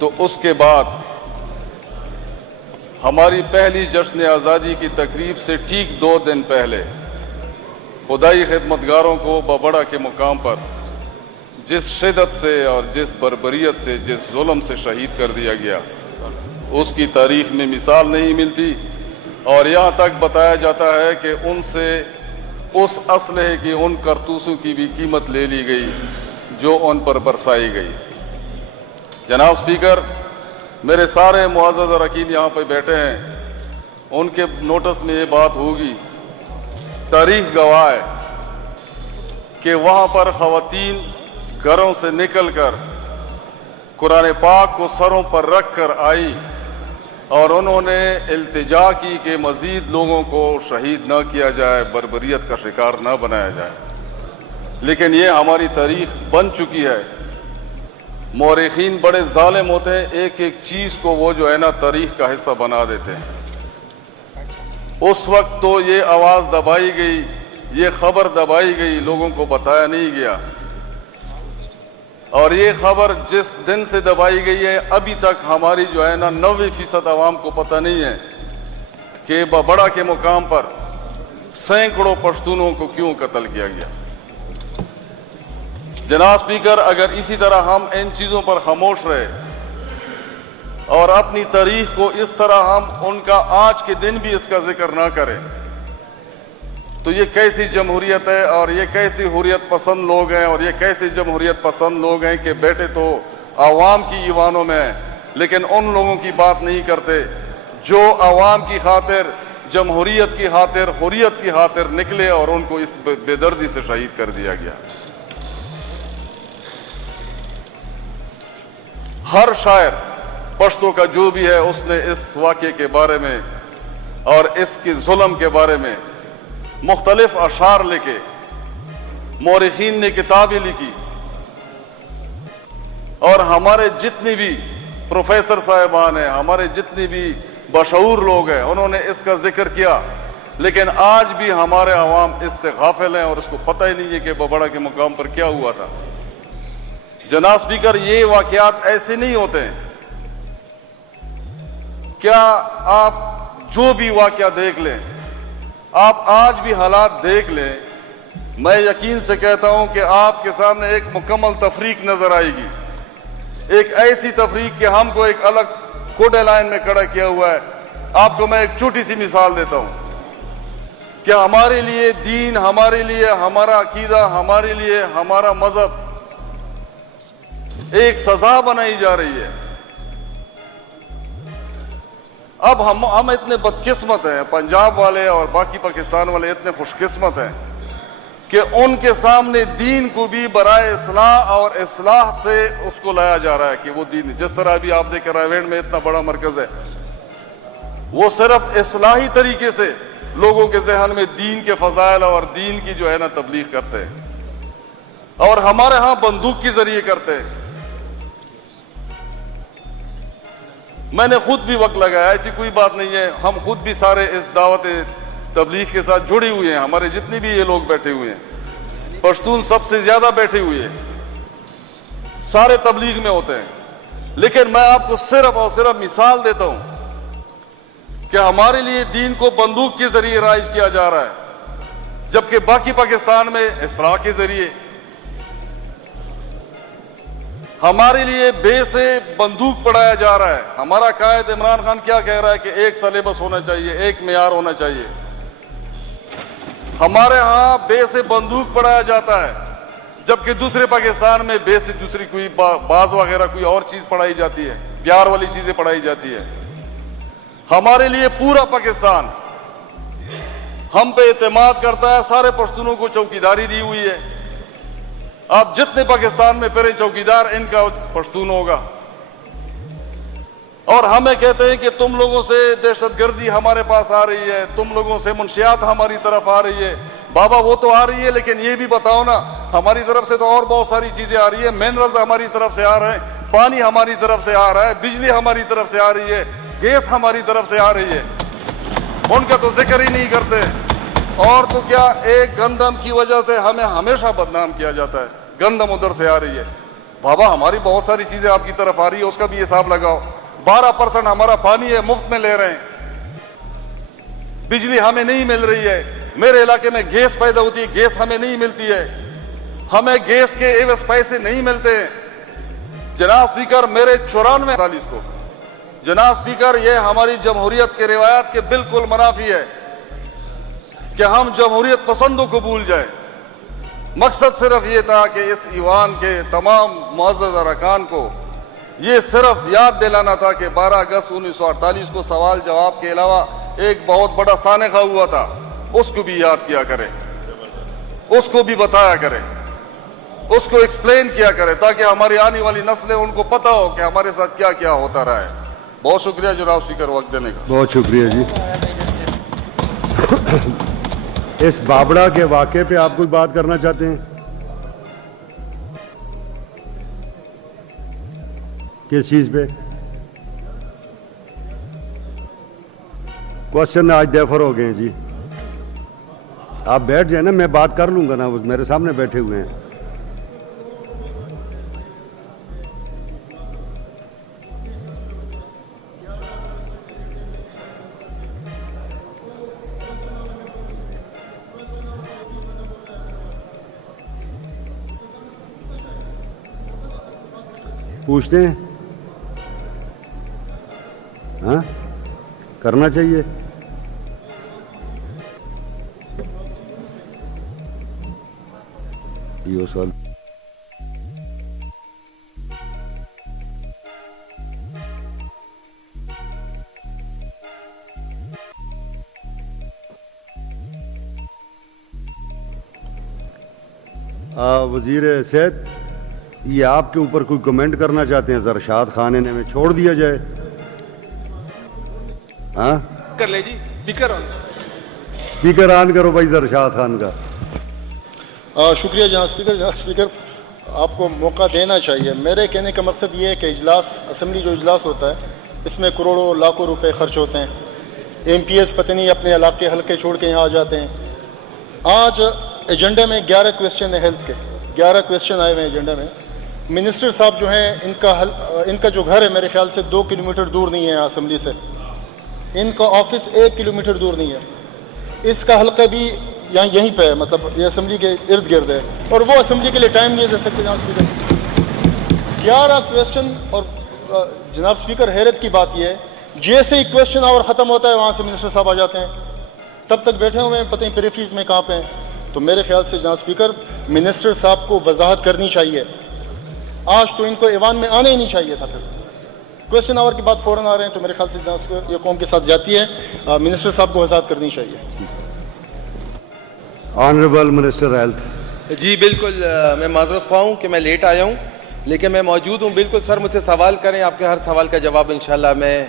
تو اس کے بعد ہماری پہلی جشن آزادی کی تقریب سے ٹھیک 2 دن پہلے خدائی خدمتگاروں کو ببڑا کے مقام پر جس شدت سے اور جس بربریت سے جس ظلم سے شہید کر دیا گیا اس کی تاریخ میں مثال نہیں ملتی، اور یہاں تک بتایا جاتا ہے کہ ان سے اس اسلحے کی ان کرتوسوں کی بھی قیمت لے لی گئی جو ان پر برسائی گئی۔ جناب اسپیکر، میرے سارے معزز اراکین یہاں پہ بیٹھے ہیں، ان کے نوٹس میں یہ بات ہوگی، تاریخ گواہ ہے کہ وہاں پر خواتین گھروں سے نکل کر قرآن پاک کو سروں پر رکھ کر آئی اور انہوں نے التجا کی کہ مزید لوگوں کو شہید نہ کیا جائے، بربریت کا شکار نہ بنایا جائے، لیکن یہ ہماری تاریخ بن چکی ہے۔ مورخین بڑے ظالم ہوتے ہیں، ایک ایک چیز کو وہ جو ہے نا تاریخ کا حصہ بنا دیتے ہیں۔ اس وقت تو یہ آواز دبائی گئی، یہ خبر دبائی گئی، لوگوں کو بتایا نہیں گیا، اور یہ خبر جس دن سے دبائی گئی ہے ابھی تک ہماری جو ہے نا 90% عوام کو پتہ نہیں ہے کہ ببڑا کے مقام پر سینکڑوں پشتونوں کو کیوں قتل کیا گیا۔ جناب اسپیکر، اگر اسی طرح ہم ان چیزوں پر خاموش رہے اور اپنی تاریخ کو اس طرح ہم ان کا آج کے دن بھی اس کا ذکر نہ کریں تو یہ کیسی جمہوریت ہے، اور یہ کیسی حریت پسند لوگ ہیں، اور یہ کیسے جمہوریت پسند لوگ ہیں کہ بیٹھے تو عوام کی ایوانوں میں ہیں لیکن ان لوگوں کی بات نہیں کرتے جو عوام کی خاطر، جمہوریت کی خاطر، حریت کی خاطر نکلے اور ان کو اس بے دردی سے شہید کر دیا گیا۔ ہر شاعر پشتو کا جو بھی ہے اس نے اس واقعے کے بارے میں اور اس کے ظلم کے بارے میں مختلف اشعار لکھے، مورخین نے کتابیں لکھی، اور ہمارے جتنی بھی پروفیسر صاحبان ہیں، ہمارے جتنی بھی بشعور لوگ ہیں، انہوں نے اس کا ذکر کیا، لیکن آج بھی ہمارے عوام اس سے غافل ہیں اور اس کو پتہ ہی نہیں ہے کہ ببڑا کے مقام پر کیا ہوا تھا۔ جناب اسپیکر، یہ واقعات ایسے نہیں ہوتے ہیں۔ کیا آپ جو بھی واقعہ دیکھ لیں، آپ آج بھی حالات دیکھ لیں، میں یقین سے کہتا ہوں کہ آپ کے سامنے ایک مکمل تفریق نظر آئے گی، ایک ایسی تفریق کہ ہم کو ایک الگ کوڈے لائن میں کھڑا کیا ہوا ہے۔ آپ کو میں ایک چھوٹی سی مثال دیتا ہوں کہ ہمارے لیے دین، ہمارے لیے ہمارا عقیدہ، ہمارے لیے ہمارا مذہب ایک سزا بنائی جا رہی ہے۔ اب ہم اتنے بدقسمت ہیں، پنجاب والے اور باقی پاکستان والے اتنے خوش قسمت ہیں کہ ان کے سامنے دین کو بھی برائے اصلاح اور اصلاح سے اس کو لایا جا رہا ہے کہ وہ دین، جس طرح ابھی آپ دیکھ رہے ہیں میں اتنا بڑا مرکز ہے، وہ صرف اصلاحی طریقے سے لوگوں کے ذہن میں دین کے فضائل اور دین کی جو ہے نا تبلیغ کرتے ہیں، اور ہمارے ہاں بندوق کے ذریعے کرتے ہیں۔ میں نے خود بھی وقت لگایا، ایسی کوئی بات نہیں ہے، ہم خود بھی سارے اس دعوت تبلیغ کے ساتھ جڑے ہوئے ہیں، ہمارے جتنے بھی یہ لوگ بیٹھے ہوئے ہیں، پشتون سب سے زیادہ بیٹھے ہوئے ہیں، سارے تبلیغ میں ہوتے ہیں، لیکن میں آپ کو صرف اور صرف مثال دیتا ہوں کہ ہمارے لیے دین کو بندوق کے ذریعے رائج کیا جا رہا ہے، جبکہ باقی پاکستان میں اصلاح کے ذریعے ہمارے لیے بے سے بندوق پڑھایا جا رہا ہے۔ ہمارا قائد عمران خان کیا کہہ رہا ہے کہ ایک سلیبس ہونا چاہیے، ایک معیار ہونا چاہیے، ہمارے ہاں بے سے بندوق پڑھایا جاتا ہے، جبکہ دوسرے پاکستان میں بے سے دوسری کوئی باز وغیرہ کوئی اور چیز پڑھائی جاتی ہے، پیار والی چیزیں پڑھائی جاتی ہے۔ ہمارے لیے پورا پاکستان ہم پہ اعتماد کرتا ہے، سارے پشتونوں کو چوکیداری دی ہوئی ہے، آپ جتنے پاکستان میں پھرے چوکیدار ان کا پشتون ہوگا، اور ہمیں کہتے ہیں کہ تم لوگوں سے دہشت گردی ہمارے پاس آ رہی ہے، تم لوگوں سے منشیات ہماری طرف آ رہی ہے۔ بابا وہ تو آ رہی ہے، لیکن یہ بھی بتاؤ نا، ہماری طرف سے تو اور بہت ساری چیزیں آ رہی ہیں، منرلز ہماری طرف سے آ رہے ہیں، پانی ہماری طرف سے آ رہا ہے، بجلی ہماری طرف سے آ رہی ہے، گیس ہماری طرف سے آ رہی ہے، ان کا تو ذکر ہی نہیں کرتے۔ اور تو کیا، ایک گندم کی وجہ سے ہمیں ہمیشہ بدنام کیا جاتا ہے، گندم ادھر سے آ رہی ہے، بابا ہماری بہت ساری چیزیں آپ کی طرف آ رہی ہے، اس کا بھی حساب لگاؤ. 12% ہمارا پانی ہے مفت میں لے رہے ہیں، بجلی ہمیں نہیں مل رہی ہے. میرے علاقے میں گیس پیدا ہوتی ہے، گیس ہمیں نہیں ملتی ہے، ہمیں گیس کے ایوز پیسے نہیں ملتے ہیں. جناب اسپیکر میرے 94 کو، جناب اسپیکر یہ ہماری جمہوریت کے روایات کے بالکل منافی ہے کہ ہم جمہوریت پسندوں کو بھول جائیں. مقصد صرف یہ تھا کہ اس ایوان کے تمام معزز ارکان کو یہ صرف یاد دلانا تھا کہ 12 اگست 1948 کو سوال جواب کے علاوہ ایک بہت بڑا سانحہ ہوا تھا، اس کو بھی یاد کیا کریں، اس کو بھی بتایا کریں، اس کو ایکسپلین کیا کریں، تاکہ ہماری آنے والی نسلیں ان کو پتہ ہو کہ ہمارے ساتھ کیا کیا ہوتا رہا ہے. بہت شکریہ جناب اسپیکر وقت دینے کا. بہت شکریہ جی. اس بابڑا کے واقعے پہ آپ کوئی بات کرنا چاہتے ہیں؟ کس چیز پہ؟ کوشچن آج ڈیفر ہو گئے ہیں جی. آپ بیٹھ جائیں نا، میں بات کر لوں گا نا، وہ میرے سامنے بیٹھے ہوئے ہیں. پوچھتے ہیں؟ ہاں کرنا چاہیے. یہ سوال وزیر صحت، یہ آپ کے اوپر کوئی کمنٹ کرنا چاہتے ہیں؟ زرشاد خان نے میں چھوڑ دیا جائے؟ ہاں کر لے جی. اسپیکر آن کرو بھائی زرشاد خان کا. شکریہ جناب اسپیکر. جناب اسپیکر آپ کو موقع دینا چاہیے. میرے کہنے کا مقصد یہ ہے کہ اجلاس، اسمبلی جو اجلاس ہوتا ہے اس میں کروڑوں لاکھوں روپے خرچ ہوتے ہیں. ایم پی ایس پتہ نہیں اپنے علاقے حلقے چھوڑ کے یہاں آ جاتے ہیں. آج ایجنڈے میں 11 کویسچن ہیں ہیلتھ کے، 11 کویسچن آئے ہوئے ہیں ایجنڈے میں. منسٹر صاحب جو ہیں ان کا جو گھر ہے میرے خیال سے 2 کلومیٹر دور نہیں ہے اسمبلی سے. ان کا آفس 1 کلومیٹر دور نہیں ہے. اس کا حلقہ بھی یہیں پہ ہے، مطلب یہ اسمبلی کے ارد گرد ہے، اور وہ اسمبلی کے لیے ٹائم نہیں دے سکتے. جناب اسپیکر 11 کویسچن. اور جناب اسپیکر حیرت کی بات یہ ہے، جیسے ہی کویسچن آور ختم ہوتا ہے وہاں سے منسٹر صاحب آ جاتے ہیں، تب تک بیٹھے ہوئے ہیں، پتہ نہیں پیریفریز میں کہاں پہ ہیں. تو میرے خیال سے جناب اسپیکر منسٹر صاحب کو وضاحت کرنی چاہیے. آج تو ان کو ایوان میں آنا ہی نہیں چاہیے تھا. پھر کویسچن آور کے بعد فوراً آ رہے ہیں، تو میرے خیال سے جناب اسپیکر یہ قوم کے ساتھ زیادتی ہے. منسٹر صاحب کو وضاحت کرنی چاہیے. Honourable minister health. جی بالکل، میں معذرت خواہ ہوں کہ میں لیٹ آیا ہوں، لیکن میں موجود ہوں. بالکل سر مجھ سے سوال کریں، آپ کے ہر سوال کا جواب انشاءاللہ میں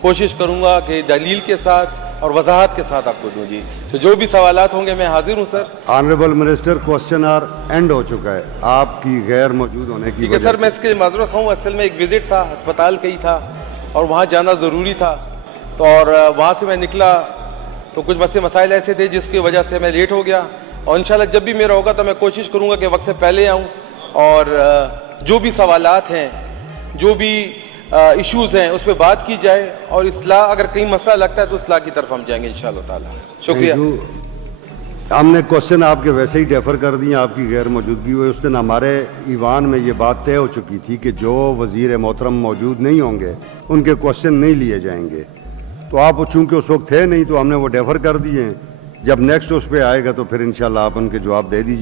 کوشش کروں گا کہ دلیل کے ساتھ اور وضاحت کے ساتھ آپ کو دوں. جی تو جو بھی سوالات ہوں گے میں حاضر ہوں sir. Honourable minister question hour end ہو چکا ہے آپ کی غیر موجود ہونے کی ٹھیک ہے سر، میں اس کے معذرت خواہ ہوں. اصل میں ایک وزٹ تھا، ہسپتال کا ہی تھا، اور وہاں جانا ضروری تھا. تو اور وہاں سے میں نکلا تو کچھ مسائل ایسے تھے جس کی وجہ سے میں لیٹ ہو گیا. اور انشاءاللہ جب بھی میرا ہوگا تو میں کوشش کروں گا کہ وقت سے پہلے آؤں، اور جو بھی سوالات ہیں، جو بھی ایشوز ہیں اس پہ بات کی جائے، اور اصلاح اگر کہیں مسئلہ لگتا ہے تو اصلاح کی طرف ہم جائیں گے انشاءاللہ تعالی. شکریہ. ہم نے کوشچن آپ کے ویسے ہی ڈیفر کر دیے، آپ کی غیر موجودگی ہوئی. اس دن ہمارے ایوان میں یہ بات طے ہو چکی تھی کہ جو وزیر محترم موجود نہیں ہوں گے ان کے کوشچن نہیں لیے جائیں گے. تو آپ چونکہ اس وقت تھے نہیں تو ہم نے وہ ڈیفر کر دیے ہیں. جب نیکسٹ اس پہ آئے گا تو پھر انشاءاللہ آپ ان کے جواب دے دیجیے.